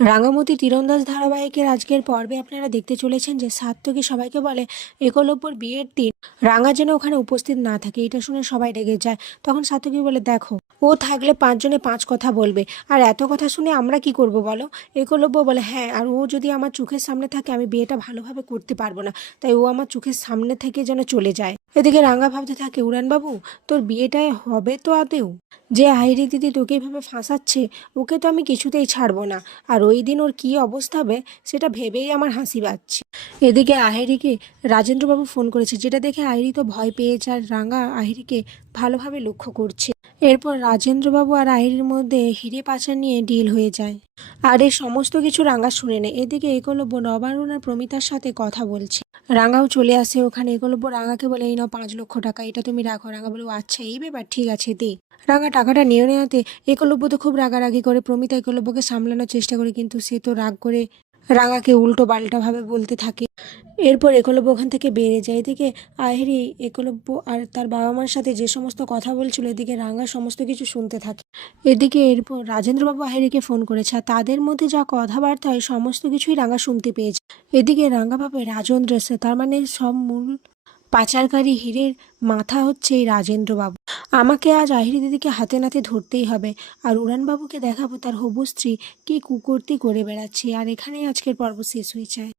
রাঙামতি তীরন্দাজ ধারাবাহিকের আজকের পর্বে আপনারা দেখতে চলেছেন যে সাত্তকী সবাইকে বলে একলব্যর বিয়ের দিন। রাঙা যেন ওখানে উপস্থিত না থাকে, এটা শুনে সবাই রেগে যায়। তখন সাত্তকী বলে, দেখো, ও থাকলে পাঁচজনে পাঁচ কথা বলবে। আর এত কথা শুনে আমরা কি করব বলো? একলব্য বলে হ্যাঁ আর ও যদি আমার চোখের সামনে থাকে, আমি বিয়েটা ভালোভাবে করতে পারব না। তাই ও আমার চোখের সামনে থেকে যেন চলে যায়। এদিকে রাঙা ভাবতে থাকে, উড়ানবাবু, তোর বিয়েটায় হবে তো আদেও যে আইরি দিদি তোকে এইভাবে ফাঁসাচ্ছে, ওকে তো আমি কিছুতেই ছাড়বো না। আর ওই দিন ওর কী অবস্থা হবে সেটা ভেবেই আমার হাসি পাচ্ছে। এদিকে আহেরিকে রাজেন্দ্রবাবু ফোন করেছে, যেটা দেখে আহেরি তো ভয় পেয়েছে আর রাঙা আহেরিকে ভালোভাবে লক্ষ্য করছে। এরপর রাজেন্দ্রবাবু আর আহিরির মধ্যে হিরে পাচার নিয়ে ডিল হয়ে যায়। আর এই সমস্ত কিছু রাঙা শুনে নেয়। এদিকে একলব্য নবারুণ আর প্রমিতার সাথে কথা বলছে। রাঙাও চলে আসে ওখানে। একলব্য রাঙাকে বলে, এই নাও পাঁচ লক্ষ টাকা। এটা তুমি রাখো। রাঙা বলে আচ্ছা এই ব্যাপার ঠিক আছে, দে। রাঙা টাকাটা নিয়ে নেওয়াতে একলব্য তো খুব রাগারাগি করে। প্রমিতা একলব্যকে সামলানোর চেষ্টা করে, কিন্তু সে তো রাগ করে রাঙাকে উল্টো পাল্টাভাবে বলতে থাকে। এরপর একলব্য ওখান থেকে বেড়ে যায়। এদিকে আহেরি, একলব্য আর তার বাবা মার সাথে যে সমস্ত কথা বলছিল, এদিকে রাঙা সমস্ত কিছু শুনতে থাকে। এদিকে এরপর রাজেন্দ্রবাবু আহেরিকে ফোন করেছে। তাদের মধ্যে যা কথাবার্তা হয়, সমস্ত কিছুই রাঙা শুনতে পেয়েছে। এদিকে রাঙা ভাবে রাজেন্দ্র এসে তার মানে সব মূল পাচারকারী হীরের মাথা হচ্ছে এই রাজেন্দ্রবাবু। আমাকে আজ আহিরি দিদিকে হাতে নাতে ধরতেই হবে আর উড়ানবাবুকে দেখাবো তার হবু স্ত্রী কী কুকর্তি করে বেড়াচ্ছে আর এখানেই আজকের পর্ব শেষ হয়ে যায়।